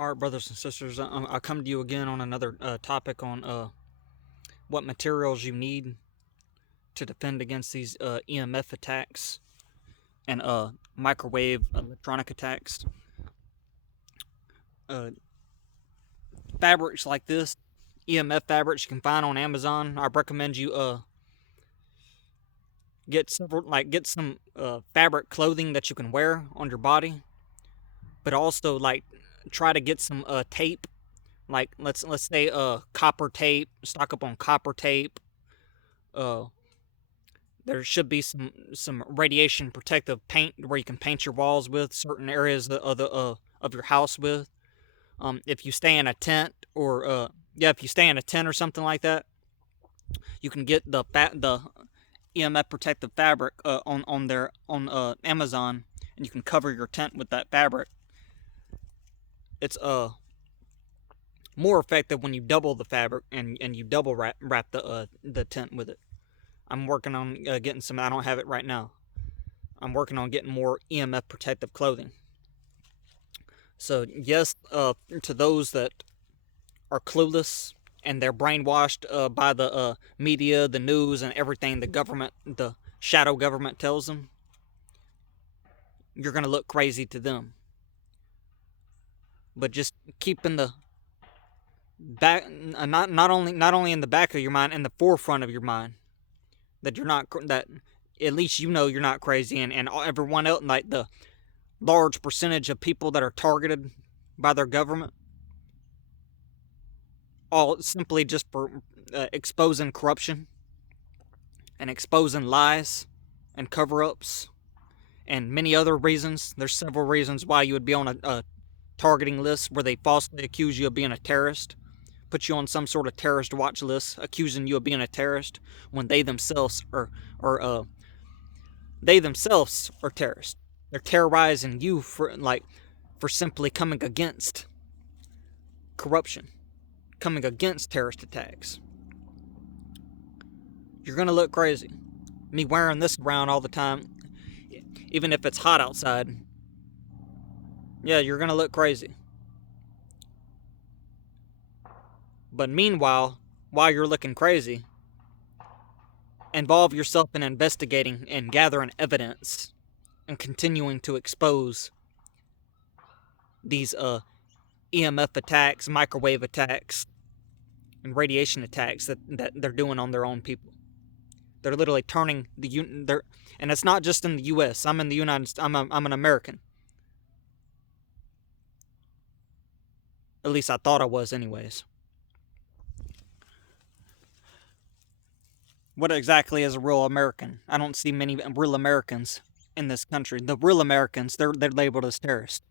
All right, brothers and sisters, I'll come to you again on another topic on what materials you need to defend against these EMF attacks and microwave electronic attacks. Uh, Fabrics like this, EMF fabrics you can find on Amazon. I recommend you get some fabric clothing that you can wear on your body, but also try to get some tape. Like let's say copper tape, stock up on copper tape. Uh, there should be some radiation protective paint where you can paint your walls with certain areas of your house with. If you stay in a tent if you stay in a tent or something like that, you can get the EMF protective fabric on Amazon, and you can cover your tent with that fabric. It's more effective when you double the fabric and you double wrap the tent with it. I'm working on getting some. I don't have it right now. I'm working on getting more EMF protective clothing. So yes, to those that are clueless and they're brainwashed by the media, the news, and everything the government, the shadow government tells them, you're gonna look crazy to them. But just keeping the back, not only in the back of your mind, in the forefront of your mind, that you're not that at least you know you're not crazy, and everyone else, like the large percentage of people that are targeted by their government, all simply just for exposing corruption and exposing lies and cover-ups and many other reasons. There's several reasons why you would be on a targeting list where they falsely accuse you of being a terrorist, put you on some sort of terrorist watch list, accusing you of being a terrorist when they themselves are terrorists. They're terrorizing you for simply coming against corruption, coming against terrorist attacks. You're gonna look crazy. Me wearing this around all the time, even if it's hot outside. Yeah, you're gonna look crazy. But meanwhile, while you're looking crazy, involve yourself in investigating and gathering evidence and continuing to expose these EMF attacks, microwave attacks, and radiation attacks that they're doing on their own people. They're literally turning and it's not just in the U.S. I'm in the United States. I'm an American. At least I thought I was, anyways. What exactly is a real American? I don't see many real Americans in this country. The real Americans, they're labeled as terrorists.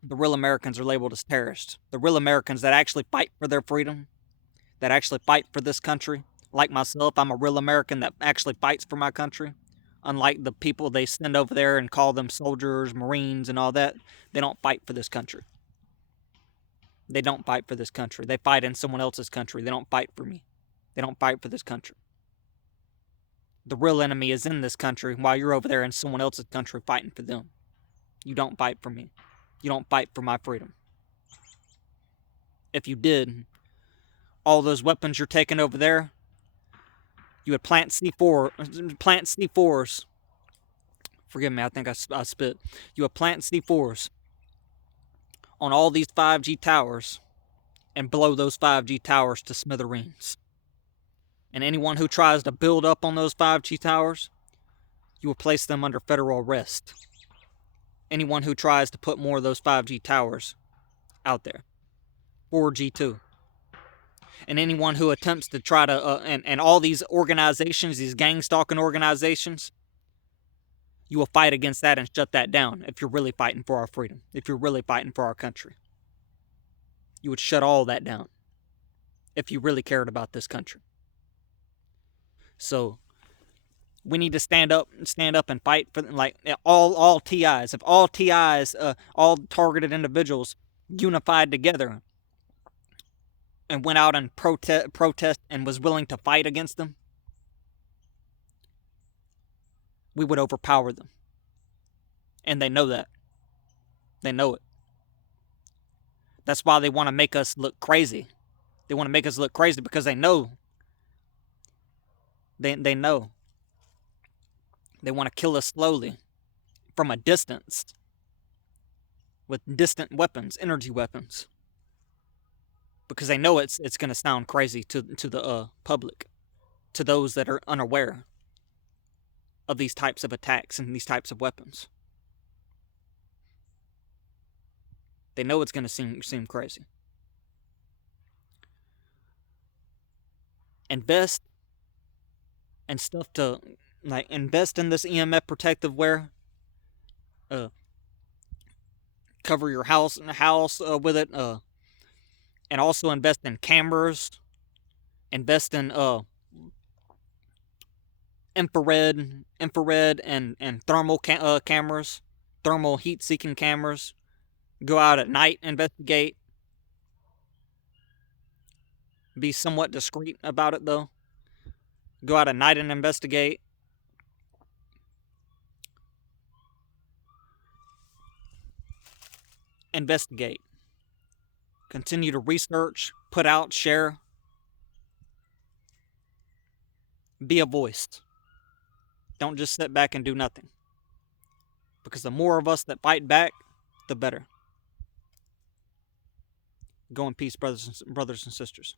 The real Americans are labeled as terrorists. The real Americans that actually fight for their freedom, that actually fight for this country. Like myself, I'm a real American that actually fights for my country. Unlike the people they send over there and call them soldiers, Marines, and all that, they don't fight for this country. They don't fight for this country. They fight in someone else's country. They don't fight for me. They don't fight for this country. The real enemy is in this country while you're over there in someone else's country fighting for them. You don't fight for me. You don't fight for my freedom. If you did, all those weapons you're taking over there, you would plant C4s. Forgive me, I think I spit. You would plant C4s on all these 5G towers and blow those 5G towers to smithereens. And anyone who tries to build up on those 5G towers, you will place them under federal arrest. Anyone who tries to put more of those 5G towers out there. 4G too. And anyone who attempts to try to, and all these organizations, these gangstalking organizations, you will fight against that and shut that down if you're really fighting for our freedom, if you're really fighting for our country. You would shut all that down if you really cared about this country. So we need to stand up and fight for all TIs. If all TIs, all targeted individuals, unified together and went out and protest and was willing to fight against them, we would overpower them. And they know that. They know it. That's why they want to make us look crazy. They want to make us look crazy because they know. They know. They want to kill us slowly from a distance with distant weapons, energy weapons, because they know it's going to sound crazy to the public, to those that are unaware of these types of attacks and these types of weapons. They know it's going to seem crazy. Invest and stuff to like invest in this EMF protective wear. Uh, cover your house with it. And also invest in cameras. Invest in infrared and thermal cameras, thermal heat seeking cameras. Go out at night, investigate. Be somewhat discreet about it though. Go out at night and investigate. Investigate. Continue to research, put out, share. Be a voice. Don't just sit back and do nothing. Because the more of us that fight back, the better. Go in peace, brothers and sisters.